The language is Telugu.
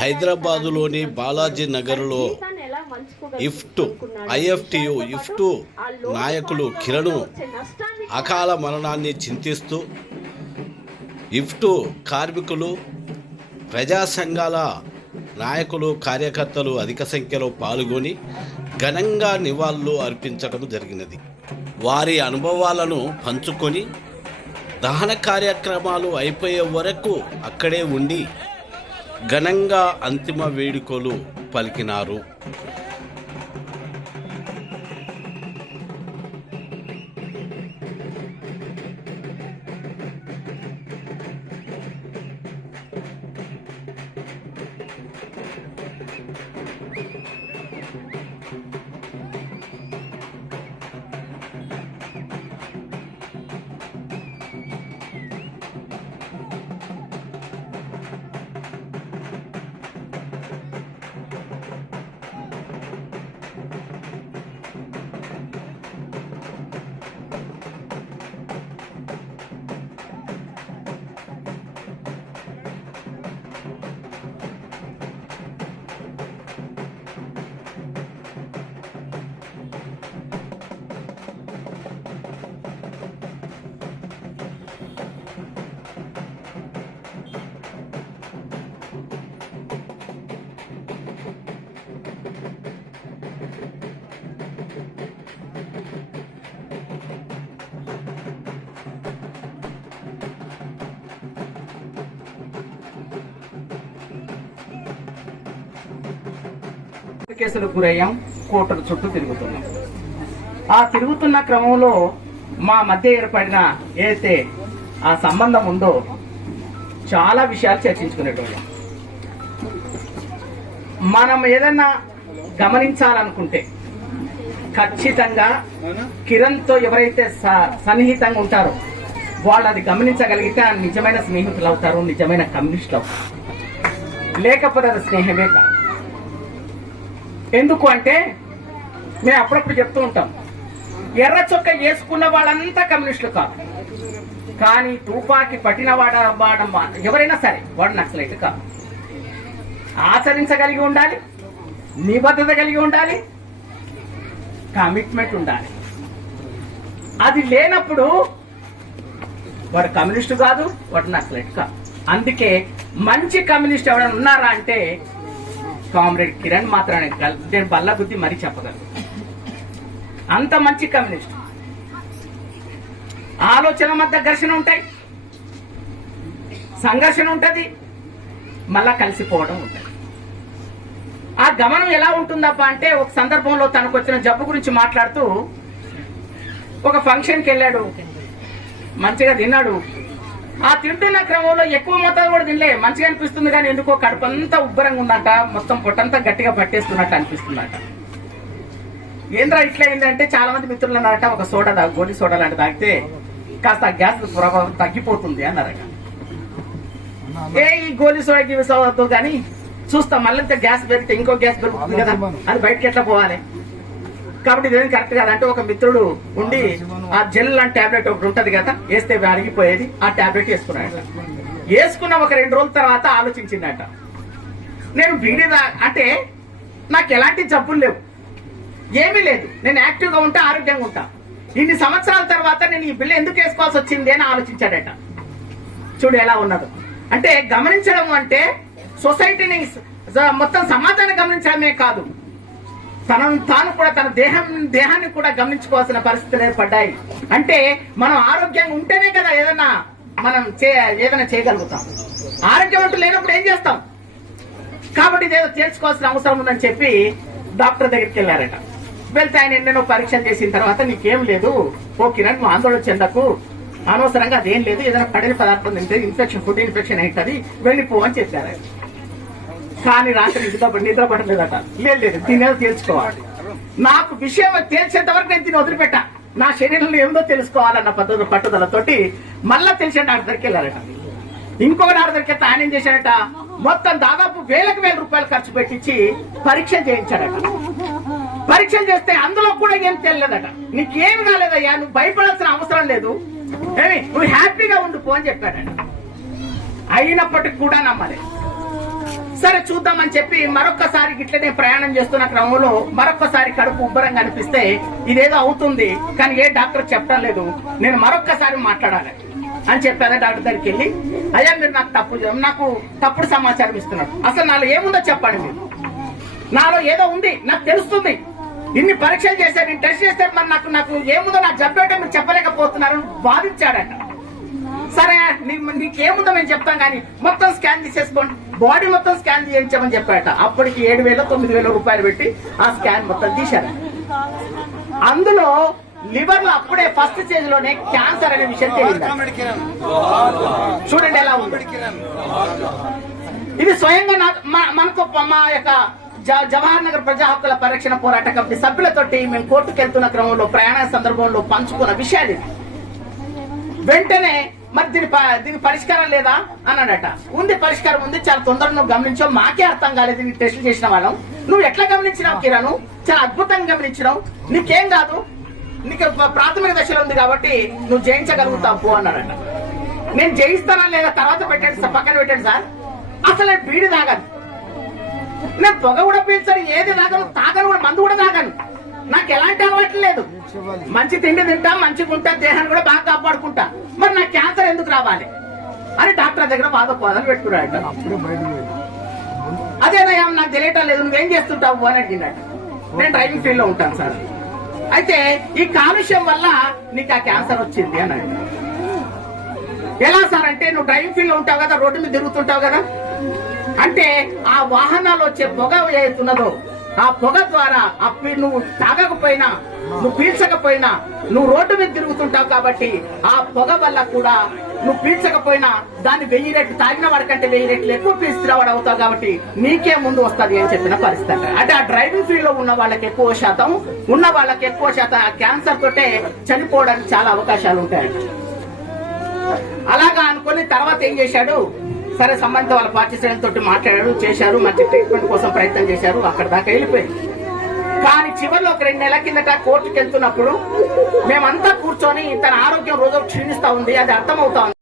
హైదరాబాదులోని బాలాజీ నగర్లో ఇఫ్టు నాయకులు కిరణ్ అకాల మరణాన్ని చింతిస్తూ ఇఫ్టు కార్మికులు ప్రజా సంఘాల నాయకులు కార్యకర్తలు అధిక సంఖ్యలో పాల్గొని ఘనంగా నివాళులు అర్పించడం జరిగినది. వారి అనుభవాలను పంచుకొని దహన కార్యక్రమాలు అయిపోయే వరకు అక్కడే ఉండి ఘనంగా అంతిమ వేడుకలు పలికినారు. కేసులకు గురయ్యాం. కోర్టుల చుట్టూ తిరుగుతున్నాం. ఆ తిరుగుతున్న క్రమంలో మా మధ్య ఏర్పడిన ఏదైతే ఆ సంబంధం ఉందో చాలా విషయాలు చర్చించుకునేటోళ్ళం. మనం ఏదన్నా గమనించాలనుకుంటే ఖచ్చితంగా కిరణ్తో ఎవరైతే సన్నిహితంగా ఉంటారో వాళ్ళు అది గమనించగలిగితే ఆ నిజమైన స్నేహితులు అవుతారు, నిజమైన కమ్యూనిస్టులు అవుతారు. లేకపోతే అది స్నేహమే కాదు. ఎందుకు అంటే మేము అప్పుడప్పుడు చెప్తూ ఉంటాం, ఎర్ర చొక్క వేసుకున్న వాళ్ళంతా కమ్యూనిస్టులు కాదు, కానీ తుపాకి పట్టిన వాడ ఎవరైనా సరే వాడు నక్సలైట్ కాదు. ఆచరించగలిగి ఉండాలి, నిబద్ధత కలిగి ఉండాలి, కమిట్మెంట్ ఉండాలి. అది లేనప్పుడు వాడు కమ్యూనిస్టు కాదు, వాడు నక్సలైట్ కాదు. అందుకే మంచి కమ్యూనిస్ట్ ఎవరైనా ఉన్నారా అంటే కామ్రేడ్ కిరణ్ మాత్రమే. నేను బల్ల బుద్ధి మరీ చెప్పగలను. అంత మంచి కమ్యూనిస్ట్. ఆలోచన మధ్య ఘర్షణ ఉంటాయి, సంఘర్షణ ఉంటది, మళ్ళా కలిసిపోవడం ఉంటది. ఆ గమనం ఎలా ఉంటుందప్ప అంటే ఒక సందర్భంలో తనకు వచ్చిన జబ్బు గురించి మాట్లాడుతూ ఒక ఫంక్షన్కి వెళ్ళాడు, మంచిగా తిన్నాడు. ఆ తింటున్న క్రమంలో ఎక్కువ మొత్తం కూడా తినలే, మంచిగా అనిపిస్తుంది, కానీ ఎందుకో కడుపంతా ఉబ్బరంగా ఉందంట, మొత్తం పొట్టంతా గట్టిగా పట్టేస్తున్నట్టు అనిపిస్తుందట. ఏంద్రా ఇట్లా ఏంటంటే చాలా మంది మిత్రులు అన్నారట, ఒక సోడా గోలి సోడా లాంటి తాగితే కాస్త గ్యాస్ ప్రభావం తగ్గిపోతుంది అన్నారట. ఈ గోలి సోడా గివి సోదాతో కానీ చూస్తాం, మళ్ళీ గ్యాస్ పెరిగితే ఇంకో గ్యాస్ పెరుగుతుంది కదా, అది బయటకి ఎట్లా పోవాలి, కాబట్టి ఇదేం కరెక్ట్ కాదంటే ఒక మిత్రుడు ఉండి ఆ జెల్ లాంటి టాబ్లెట్ ఒకటి ఉంటది కదా, వేస్తే అరిగిపోయేది, ఆ టాబ్లెట్ వేసుకున్నాడట. వేసుకున్న ఒక 2 రోజుల తర్వాత ఆలోచించిందట, నేను బీడీ అంటే నాకు ఎలాంటి జబ్బులు లేవు, ఏమీ లేదు, నేను యాక్టివ్గా ఉంటా, ఆరోగ్యంగా ఉంటా, ఇన్ని సంవత్సరాల తర్వాత నేను ఈ బిల్లు ఎందుకు వేసుకోవాల్సి వచ్చింది అని ఆలోచించాడట. చూడు ఎలా ఉన్నదో. అంటే గమనించడం అంటే సొసైటీని మొత్తం సమాజాన్ని గమనించడమే కాదు, తనను తాను కూడా తన దేహాన్ని కూడా గమనించుకోవాల్సిన పరిస్థితులు ఏర్పడ్డాయి. అంటే మనం ఆరోగ్యంగా ఉంటేనే కదా ఏదైనా మనం ఏదైనా చేయగలుగుతాం. ఆరోగ్యం అంటూ లేనప్పుడు ఏం చేస్తాం? కాబట్టి ఇదేదో చేర్చుకోవాల్సిన అవసరం ఉందని చెప్పి డాక్టర్ దగ్గరికి వెళ్ళారట. వెళ్తే ఆయన ఎన్నెన్నో పరీక్షలు చేసిన తర్వాత నీకేం లేదు, ఓ కిరణ్ నువ్వు ఆందోళన చెందకు, అనవసరంగా అదేం లేదు, ఏదైనా పడిన పదార్థం తింటే ఇన్ఫెక్షన్, ఫుడ్ ఇన్ఫెక్షన్ అవుతుంది, వెళ్ళిపో అని చెప్పారు. కానీ రాత్రి నిద్ర పడలేదట. లేదు తినేది తేల్చుకోవాలి, నాకు విషయం తేల్చేంత వరకు నేను తిని వదిలిపెట్టా, నా శరీరంలో ఏమిటో తెలుసుకోవాలన్న పట్టుదలతోటి మళ్ళా తెలిసిన డాక్టర్ దగ్గరికి వెళ్ళారట. ఇంకొక డాక్టర్ దగ్గరికి ఆయన ఏం చేశాడట, మొత్తం దాదాపు 1000 రూపాయలు ఖర్చు పెట్టించి పరీక్ష చేయించాడట. పరీక్షలు చేస్తే అందులో కూడా ఏం తెలియదట. నీకేం కాలేదయ్యా, నువ్వు భయపడాల్సిన అవసరం లేదు, ఏమి నువ్వు హ్యాపీగా ఉండిపో అని చెప్పాడట. అయినప్పటికీ కూడా నమ్మలే. సరే చూద్దామని చెప్పి మరొక్కసారి గిట్లనే ప్రయాణం చేస్తున్న క్రమంలో మరొక్కసారి కడుపు ఉబ్బరంగా అనిపిస్తే ఇదేదో అవుతుంది కానీ ఏ డాక్టర్ చెప్పడం లేదు, నేను మరొక్కసారి మాట్లాడాలి అని చెప్పాను. డాక్టర్ దగ్గరికి వెళ్ళి, అయ్యా మీరు నాకు తప్పుడు సమాచారం ఇస్తున్నాడు, అసలు నాలో ఏముందో చెప్పండి, మీరు నాలో ఏదో ఉంది నాకు తెలుస్తుంది, ఇన్ని పరీక్షలు చేశారు, నేను టెస్ట్ చేస్తే మరి నాకు ఏముందో నాకు చెప్పేటో మీరు చెప్పలేకపోతున్నారు బాధించాడట. సరే నీకేముందో మేము చెప్తాం కానీ మొత్తం స్కాన్ తీసేసుకోండి, బాడీ మొత్తం స్కాన్ చేయించామని చెప్పాట. అప్పటికి 7,000-9,000 రూపాయలు పెట్టి ఆ స్కాన్ మొత్తం తీశారు. అందులో లివర్ లో అప్పుడే ఫస్ట్ స్టేజ్ లోనే క్యాన్సర్ అనే విషయం తెలియదు. చూడండి ఎలా ఉంది. ఇది స్వయంగా మనకు మా యొక్క జవహర్ నగర్ ప్రజా హక్కుల పరిరక్షణ పోరాట కమిటీ సభ్యులతోటి మేము కోర్టుకు వెళ్తున్న క్రమంలో ప్రయాణ సందర్భంలో పంచుకున్న విషయాలు. వెంటనే మరి దీని పరిష్కారం లేదా అన్నాడట. ఉంది, పరిష్కారం ఉంది, చాలా తొందరగా నువ్వు గమనించావు, మాకే అర్థం కాలేదు, నీకు టెస్టులు చేసిన వాళ్ళం, నువ్వు ఎట్లా గమనించినావు కిరణ్, చాలా అద్భుతంగా గమనించినావు, నీకేం కాదు, నీకు ప్రాథమిక దశలో ఉంది కాబట్టి నువ్వు జయించగలుగుతావు అన్నాడట. నేను జయిస్తానా లేదా తర్వాత పెట్టండి, పక్కన పెట్టండి సార్, అసలు నేను బీడి తాగాను, నేను పొగ కూడా పీల్చను, ఏది తాగను, తాగను కూడా, మందు కూడా తాగను, నాకు ఎలాంటి అలవాట్లు లేదు, మంచి తిండి తింటా, మంచిగా ఉంటా, దేహాన్ని కూడా బాగా కాపాడుకుంటా, మరి నాకు క్యాన్సర్ ఎందుకు రావాలి అని డాక్టర్ దగ్గర వాదోపాదాలు పెట్టుకున్నాడు. అదేనయ్యా నాకు తెలియటం లేదు, నువ్వేం చేస్తుంటావు అని అడిగినాడు. నేను డ్రైవింగ్ ఫీల్డ్ లో ఉంటాను సార్, అయితే ఈ కాలుష్యం వల్ల నీకు ఆ క్యాన్సర్ వచ్చింది అన్నాడు. ఎలా సార్ అంటే, నువ్వు డ్రైవింగ్ ఫీల్డ్ లో ఉంటావు కదా, రోడ్డు మీద తిరుగుతుంటావు కదా, అంటే ఆ వాహనాలు వచ్చే పొగ ఏతున్నదో ఆ పొగ ద్వారా నువ్వు తాగకపోయినా, నువ్వు పీల్చకపోయినా, నువ్వు రోడ్డు మీద తిరుగుతుంటావు కాబట్టి ఆ పొగ వల్ల కూడా నువ్వు పీల్చకపోయినా దాన్ని 1000 రెట్లు, తాగిన వాడికంటే 1000 రెట్లు ఎక్కువ పీల్చినవాడు అవుతావు కాబట్టి నీకే ముందు వస్తుంది అని చెప్పిన పరిస్థితి. అంటే ఆ డ్రైవింగ్ ఫీల్డ్ లో ఉన్న వాళ్ళకి ఎక్కువ శాతం ఆ క్యాన్సర్ తోటే చనిపోవడానికి చాలా అవకాశాలు ఉంటాయండి. అలాగా అనుకుని తర్వాత ఏం చేశాడు, సరే సంబంధిత వాళ్ళ పార్టీ శ్రేణులతో మాట్లాడారు, చేశారు, మంచి ట్రీట్మెంట్ కోసం ప్రయత్నం చేశారు, అక్కడ దాకా వెళ్ళిపోయింది. కానీ చివరిలో ఒక 2 నెలల కిందట కోర్టుకు వెళ్తున్నప్పుడు మేమంతా కూర్చొని తన ఆరోగ్యం రోజు క్షీణిస్తా ఉంది, అది అర్థమవుతా ఉంది.